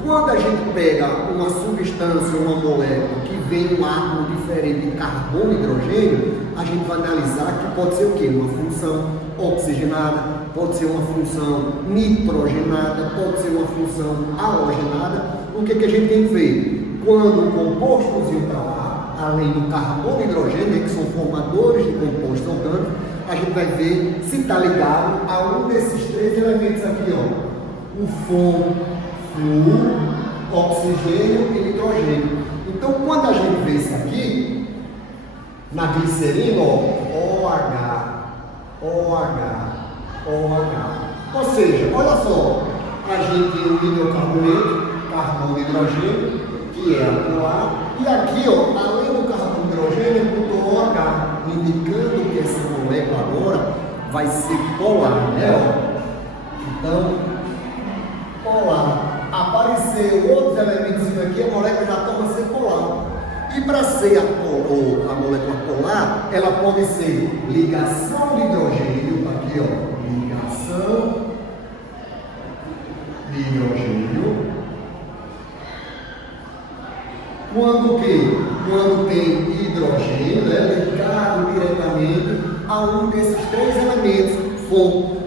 quando a gente pega uma substância, uma molécula que vem um átomo diferente de carbono e hidrogênio, a gente vai analisar que pode ser o quê? Uma função oxigenada, pode ser uma função nitrogenada, pode ser uma função halogenada. O que a gente tem que ver? Quando o compostozinho está lá, além do carbono e hidrogênio, que são formadores de compostos orgânicos, a gente vai ver se está ligado a um desses três elementos aqui, ó. O flúor, oxigênio e nitrogênio. Então, quando a gente vê isso aqui, na glicerina, ó, OH. Ou seja, olha só, a gente tem o hidrocarboneto, carbono e hidrogênio, que é apolar, e aqui, ó, além do carbono e hidrogênio, botou OH, indicando que essa molécula agora vai ser polar, né? Ó. Então, polar. Aparecer outros elementos aqui, a molécula já toma a ser polar. E para ser a molécula polar, ela pode ser ligação de hidrogênio, aqui ó, ligação de hidrogênio. Quando tem hidrogênio, né, ligado diretamente a um desses três elementos,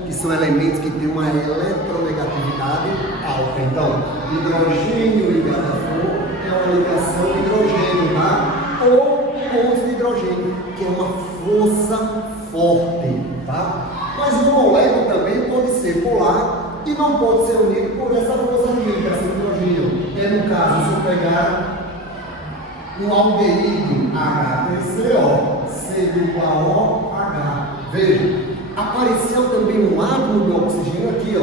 que são elementos que têm uma eletronegatividade alta. Então, hidrogênio ligado a flúor é uma ligação de hidrogênio, tá? Ou pontos de hidrogênio, que é uma força forte, tá? Mas uma molécula também pode ser polar e não pode ser unido por essa força química, esse hidrogênio. No caso, se eu pegar um aldeído H3CO, C-OH, veja, apareceu também um átomo de oxigênio aqui, ó,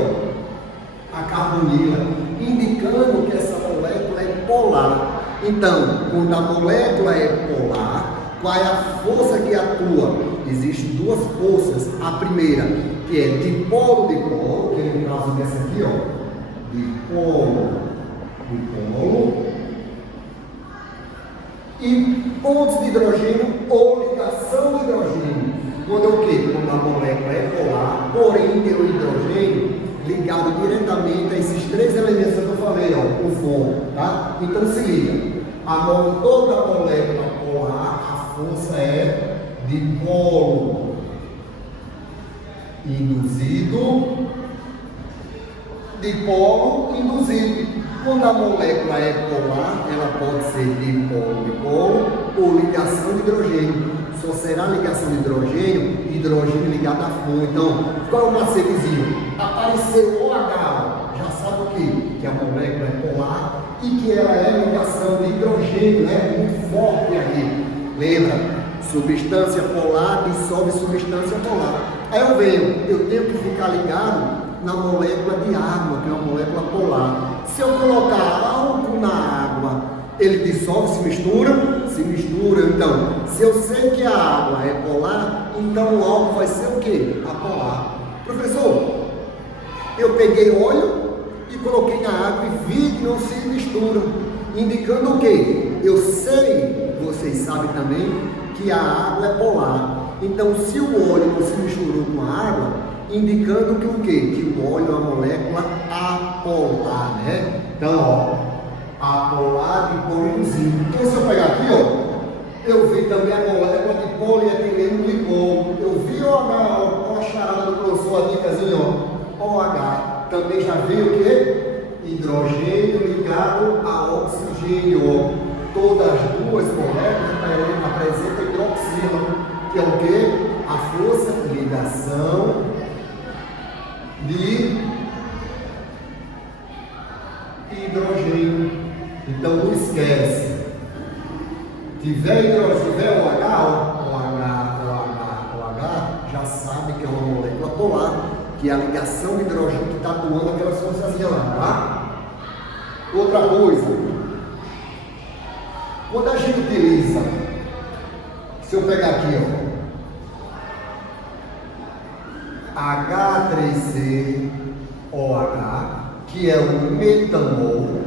a carbonila, indicando que essa molécula é polar. Então, quando a molécula é polar, qual é a força que atua? Existem duas forças. A primeira, que é dipolo-dipolo, que é no caso dessa aqui, ó, dipolo, e pontos de hidrogênio ou ligação de hidrogênio. Quando é o quê? Quando a molécula é polar, porém tem o hidrogênio ligado diretamente a esses três elementos que eu falei, ó, o FON, tá? Então se liga, toda a molécula polar, a força é dipolo induzido, dipolo induzido. Quando a molécula é polar, ela pode ser dipolo-dipolo ou ligação de hidrogênio. Só será ligação de hidrogênio ligado a flúor. Então, qual é o macetezinho? Apareceu OH, já sabe o quê? Que a molécula é polar e que ela é ligação de hidrogênio, né? Muito forte ali. Lembra? Substância polar dissolve substância polar. Aí eu tenho que ficar ligado na molécula de água, que é uma molécula polar. Se eu colocar álcool na água, ele dissolve, se mistura? Se mistura. Então, se eu sei que a água é polar, então o álcool vai ser o quê? Apolar. Professor, eu peguei óleo e coloquei na água e vi que não se mistura, indicando o quê? Eu sei, vocês sabem também, que a água é polar. Então, se o óleo não se misturou com a água, indicando que o quê? Que o óleo é uma molécula apolar, né? Então, ó, apolar de polinozinho. Então, se eu pegar aqui, ó, eu vi também a molécula de polietileno glicol. Eu vi ó, a charada do professor, a dicasinha, ó, OH. Também já veio o quê? Hidrogênio ligado a oxigênio, ó. Todas as duas moléculas apresentam hidroxila, que é o quê? A força de ligação de hidrogênio. Então não esquece. Tiver hidrogênio, tiver OH, já sabe que é uma molécula polar, que é a ligação de hidrogênio que está atuando aquelas forças lá, tá? Outra coisa. Quando a gente utiliza, se eu pegar aqui, ó, H3COH, que é o metanol,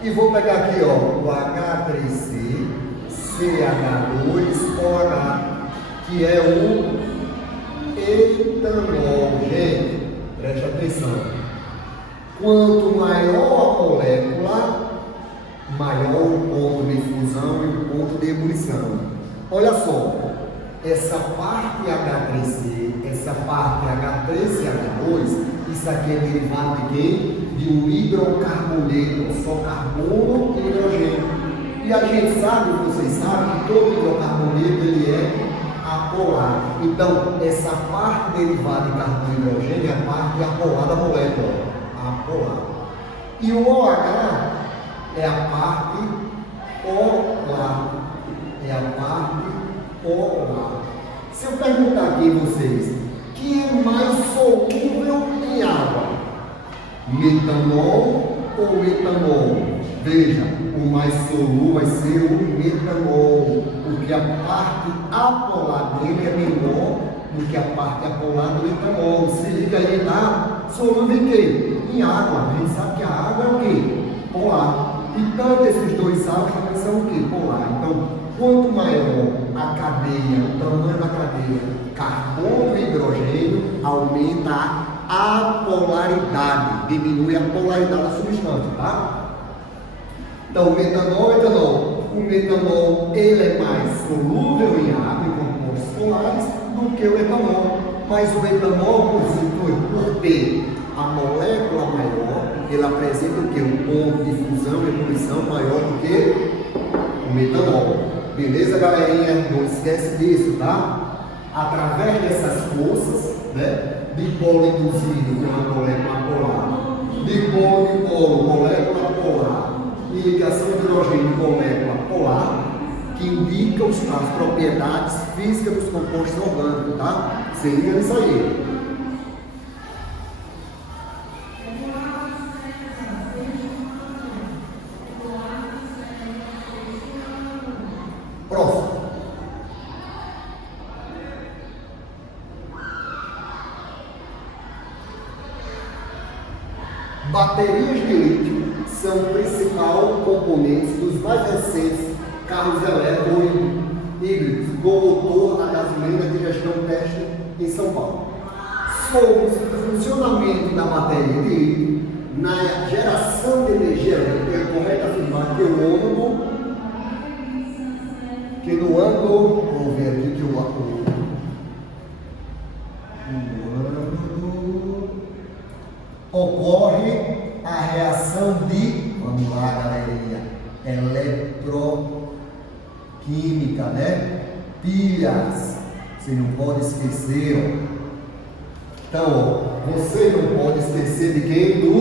e vou pegar aqui, ó, o H3CCH2OH, que é o etanol. Gente, preste atenção. Quanto maior a molécula, maior o ponto de fusão e o ponto de ebulição. Olha só, essa parte H3C, essa parte H3CH2, isso aqui é derivado de quem? De um hidrocarboneto, só carbono e hidrogênio. E a gente sabe, vocês sabem, que todo hidrocarboneto ele é apolar. Então, essa parte derivada de carbono e hidrogênio é a parte apolar da molécula, apolar. E o OH é a parte polar. É a parte polar. Se eu perguntar aqui a vocês, quem é mais solúvel em água? Metanol ou metanol? Veja, o mais solúvel vai ser o metanol, porque a parte apolar dele é menor do que a parte apolar do metanol. Se liga aí, tá? Solúvel em quê? Em água. A gente sabe que a água é o quê? Polar. E tanto esses dois átomos também são o quê? Polar. Então, quanto maior a cadeia, o tamanho da cadeia, carbono e hidrogênio, aumenta a apolaridade, diminui a polaridade da substância, tá? Então, o metanol, o metanol ele é mais solúvel em água, em compostos polares, do que o etanol. Mas o etanol, por ter a molécula maior, ele apresenta o que? Um ponto de fusão e ebulição maior do que o metanol. Beleza, galerinha? Não esquece disso, tá? Através dessas forças, né? Dipolo induzido, que é uma molécula polar, dipolo dipolo, molécula polar, e ligação de hidrogênio, molécula polar, que indicam as propriedades físicas dos compostos orgânicos, tá? Se liga nisso aí. Próximo. Baterias de lítio são o principal componente dos mais recentes carros elétricos híbridos com motor a gasolina de gestão teste em São Paulo. Sobre o funcionamento da bateria de lítio na geração de energia elétrica, é correto afirmar que no ânodo, vamos ver aqui que o ânodo ocorre a reação de, vamos lá galerinha, eletroquímica, né? Pilhas, você não pode esquecer, ó. Então, ó, você não pode esquecer de quem? Do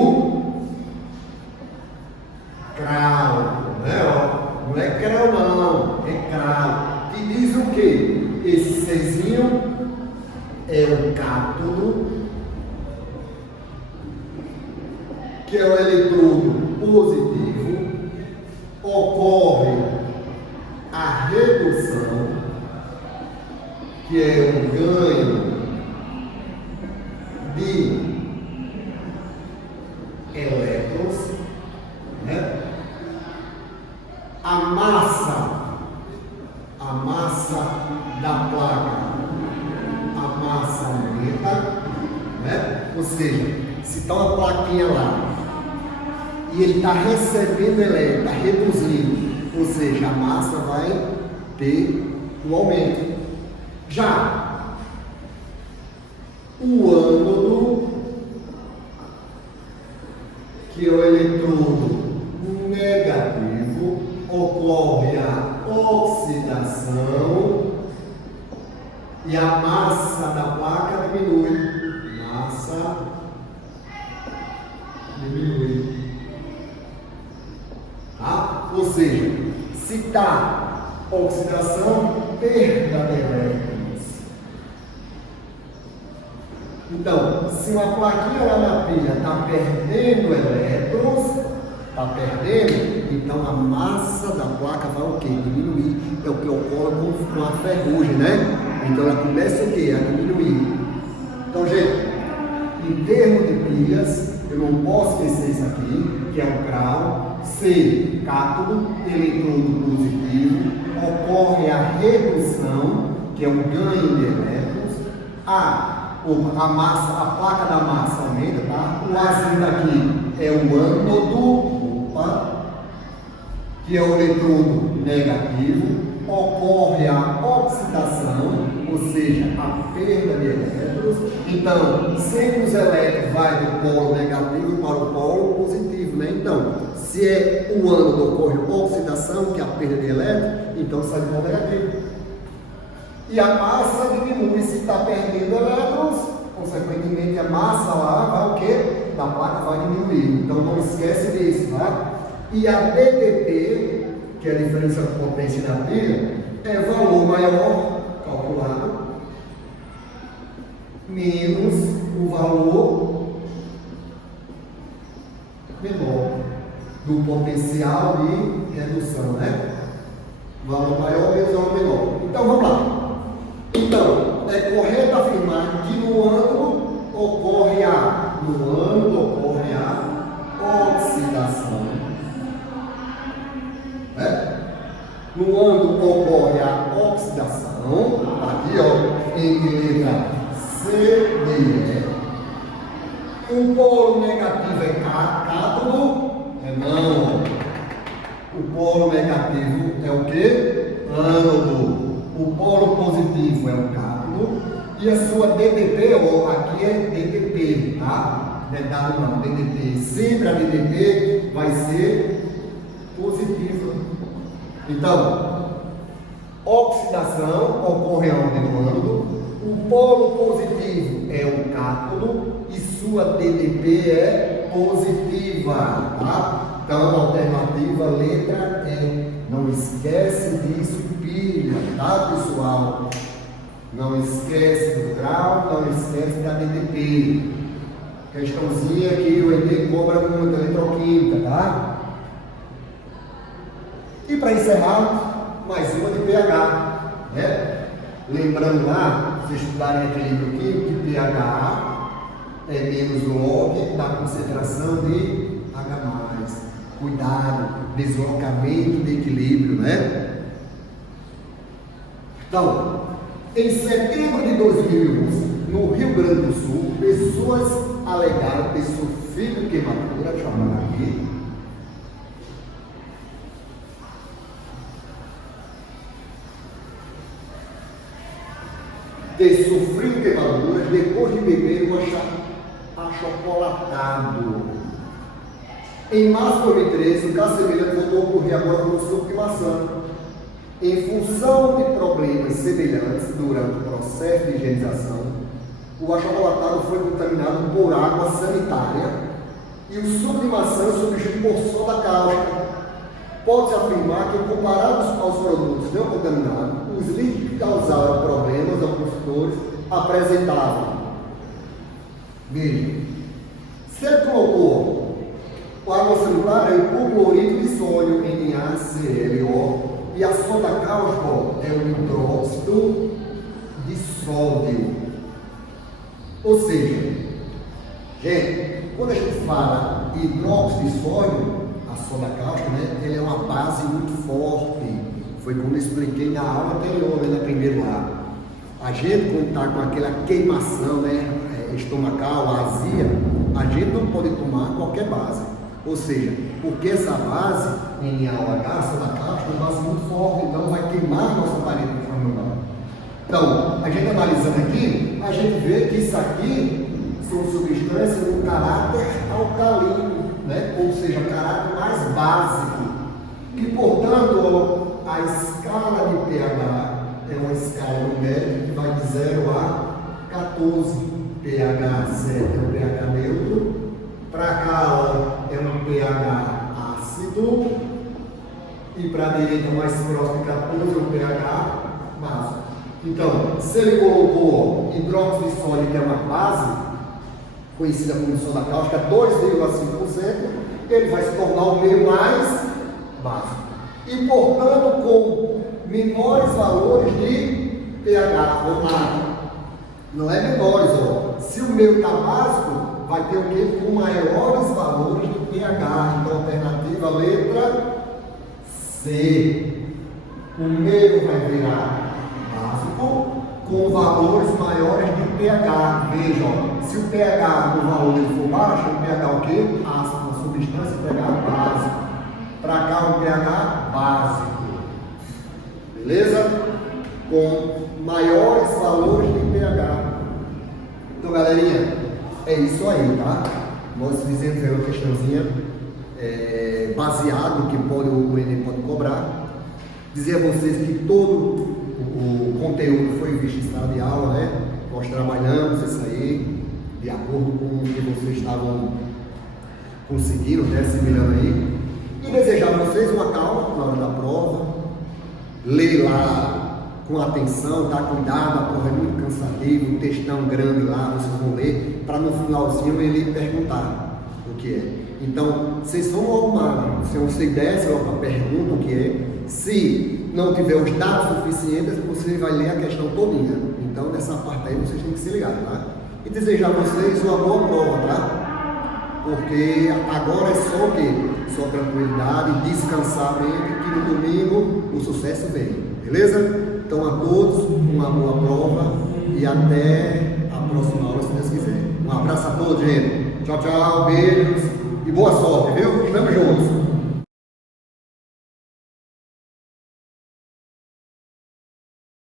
que é o eletrodo positivo, ocorre a redução, que é um ganho de elétrons, né? A massa da placa, a massa aumenta, né? Ou seja, se está uma plaquinha lá e ele está recebendo elétron, está reduzindo, ou seja, a massa vai ter um aumento. Já o ânodo, que é o eletrodo negativo, ocorre a oxidação e a massa da placa diminui. Massa diminui. Tá? Ou seja, se está oxidação, perda de elétrons. Então, se uma plaquinha lá na pilha está perdendo elétrons, então a massa da placa vai o quê? Diminuir. É o que ocorre com a ferrugem, né? Então ela começa o quê? A diminuir. Então, gente, em termos de pilhas, eu não posso esquecer isso aqui, que é o grau. C, cátodo, eletrodo positivo, ocorre a redução, que é um ganho de elétrons. A placa da massa aumenta, tá? O Azinho daqui é o ânodo, que é o eletrodo negativo, ocorre a oxidação, ou seja, a perda de elétrons. Então, sempre os elétrons vai do polo negativo para o polo positivo, né? Então, se é o ânodo ocorre oxidação, que é a perda de elétrons, então sai do polo negativo. E a massa diminui. Se está perdendo elétrons, consequentemente a massa lá vai o quê? Da placa vai diminuir. Então não esquece disso, tá? E a DDP, que é a diferença de potência da pilha, é valor maior calculado menos o valor menor do potencial de redução, né? Valor maior menos valor menor. Então vamos lá. Então, é correto afirmar que no ânodo ocorre a oxidação. Né? No ânodo ocorre a oxidação. Aqui, ó, em letra C, D, E. O polo negativo é cátodo? É não. O polo negativo é o quê? Ânodo. O polo positivo é o cátodo e a sua DDP, ó, aqui é DDP, tá? Não é dado não, DDP. Sempre a DDP vai ser positiva. Então, oxidação ocorre onde no ânodo, o polo positivo é o cátodo e sua DDP é positiva, tá? Então, a alternativa letra E. Não esquece disso, pilha, tá, pessoal? Não esquece do grau, não esquece da DDP. Questãozinha que o Enem cobra muito, eletroquímica, tá? E para encerrar, mais uma de pH, né? Lembrando lá, vocês estudarem aquele livro aqui, que pH é menos log da concentração de H+. Cuidado, deslocamento de equilíbrio, né? Então, em setembro de 2011, no Rio Grande do Sul, pessoas alegaram ter sofrido queimadura, deixa eu falar aqui, ter sofrido queimaduras depois de beber o achocolatado. Em março de 2013, o caso semelhante voltou a ocorrer agora no suco de maçã. Em função de problemas semelhantes durante o processo de higienização, o achocolatado foi contaminado por água sanitária e o suco de maçã substituído por soda cáustica. Pode-se afirmar que, comparados aos produtos não contaminados, os líquidos que causaram problemas aos consumidores apresentavam. Veja, se ele colocou O água celular é o hipoclorito de sódio, NaClO, e a soda cáustica é o hidróxido de sódio. Ou seja, gente, quando a gente fala hidróxido de sódio, a soda cáustica, né, ele é uma base muito forte. Foi como eu expliquei na aula anterior, né, na primeira lá. A gente, quando está com aquela queimação, né, estomacal, azia, a gente não pode tomar qualquer base. Ou seja, porque essa base, NaOH, soda cáustica, é uma base muito forte, então vai queimar nossa parede intestinal. Então, a gente analisando aqui, a gente vê que isso aqui são substâncias com caráter alcalino, né? Ou seja, caráter mais básico, que, portanto, a escala de pH é uma escala numérica que vai de 0 a 14. pH 7 é um pH neutro, para cá ó, é um pH ácido, e para a direita mais próximo de 14 é um pH básico. Então, se ele colocou ó, hidróxido de sódio, que é uma base, conhecida como soda cáustica, 2,5%, ele vai se tornar o meio mais básico. E, portanto, com menores valores de pH, vamos lá. Não é menores, ó. Se o meio está básico, vai ter o quê? Com maiores valores de pH. Então, alternativa, letra C. O meio vai virar básico com valores maiores de pH. Veja, ó, se o pH no valor dele for baixo, o pH o quê? Ácido, uma substância, pH básico. Para cá, o pH básico. Beleza? Com maiores valores de pH. Então, galerinha, é isso aí, tá? Nós fizemos aí uma questãozinha baseado que o Enem pode cobrar. Dizer a vocês que todo o conteúdo foi visto em sala de aula, né? Nós trabalhamos isso aí de acordo com o que vocês estavam conseguindo, né? Assimilando aí. E desejar a vocês uma calma na hora da prova. Ler lá com atenção, tá? Cuidado, a prova é muito cansativa, um textão grande lá, vocês vão ler, para no finalzinho ele perguntar o que é. Então, vocês vão arrumar, se você desce logo a pergunta o que é, se não tiver os dados suficientes, você vai ler a questão todinha. Então, nessa parte aí, vocês têm que se ligar, tá? E desejar a vocês uma boa prova, tá? Porque agora é só o quê? Só tranquilidade, descansar bem, que no domingo o sucesso vem, beleza? Então, a todos, uma boa prova e até a próxima aula, se Deus quiser. Um abraço a todos, gente. Tchau, tchau, beijos e boa sorte, viu? Estamos juntos.